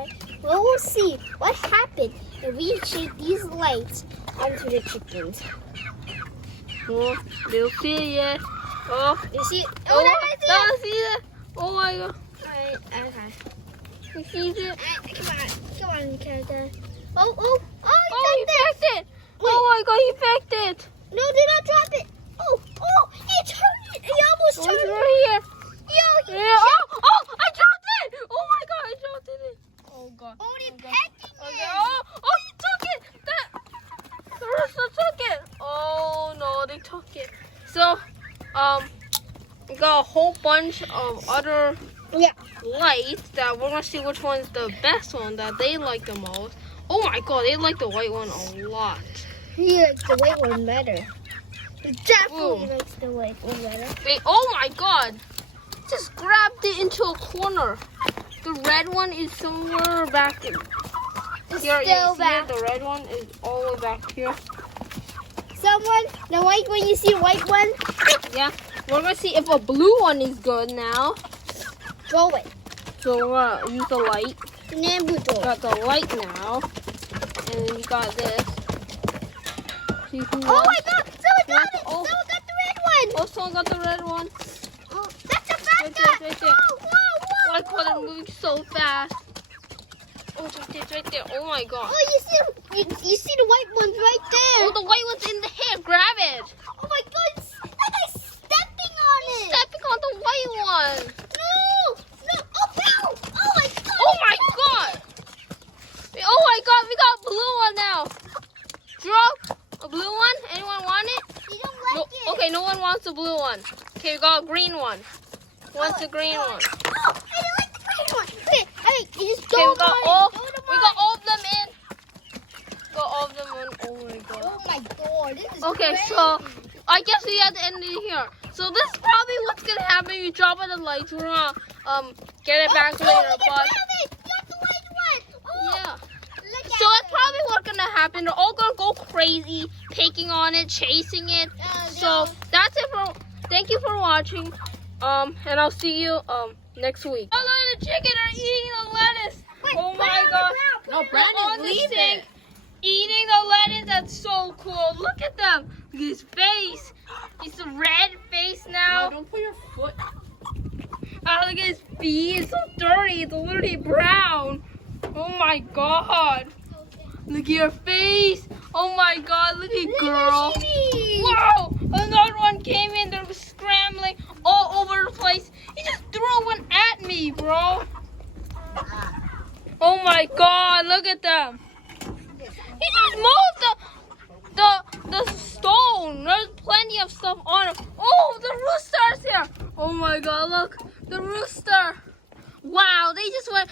Okay. Well, we'll see what happened if we shake these lights onto the chickens. Oh, they'll see it yet. Oh, You see? oh, that's they'll see it. Oh my god. Alright, okay. He sees it. Come on, character. Oh, Oh, he he pecked it. Oh my god, he pecked it. No, do not drop it. Oh, he turned it. He almost Oh, turned it's it. right here. Yo, Yeah. Oh, I dropped it. Oh my god, I dropped it. Oh god. Only Okay. pecking Okay. it. Oh, you took it. The rooster took it. Oh no, they took it. So, we got a whole bunch of other Yeah. lights that we're gonna see which one's the best one that they like the most. Oh my god, they like the white one a lot. He likes the white one better. He definitely Ooh. likes the white one better. Wait, oh my god. Just grabbed it into a corner. The red one is somewhere back in. It's Here, still you see back. it? The red one is all the way back here. Someone, the white one, you see the white one? Yeah. We're gonna see if a blue one is good now. Throw it. So we're gonna use the light. And we throw it. Got the light now. And then you got this. See who Oh won? my god! Someone got it! Oh. Someone got the red one! Oh, someone got the red one. Oh, that's a fast Right there, guy! right there. Whoa! I caught it moving so fast. Oh, it's right there, it's right there. Oh my god. Oh, you see the white ones right there! Oh, the white one's in the hair. Grab it. Oh my god! That guy's stepping on it! Stepping on the white one. No! Oh, no! Oh my god! Oh my god. Oh my god, we got a blue one now. Drop a blue one. Anyone want it? You don't No, like it! okay, no one wants the blue one. Okay, we got a green one. Who wants the green one? Oh, I don't like the green one! Okay, hey, you just Okay, go we got all of them in. Got all of them in. Oh my god. Oh my god, this is Okay, crazy. so I guess we had to end it here. So this is probably what's gonna happen. You drop on the lights. We're gonna get it back later, we can but grab it! You got the white one! Oh, yeah. look at So that's it. probably what's gonna happen. They're all gonna go crazy, picking on it, chasing it. So that's it for. Thank you for watching. And I'll see you next week. Oh look, the chicken are eating the lettuce. Wait, Oh put it my on the god. ground, put No, it on Brandon, On the leave sink, it. eating the lettuce. That's so cool. Look at them. Look at his face. It's a red face No, now. don't put your foot. Oh, look at his feet. It's so dirty. It's literally brown. Oh my god. Look at your face. Oh my god. Look at girl. Whoa! Another one came in. They were scrambling all over the place. He just threw one at me, bro. Oh my god! Look at them. He just moved the stone. There's plenty of stuff on it. Oh, the rooster's here. Oh my god! Look, the rooster. Wow! They just went.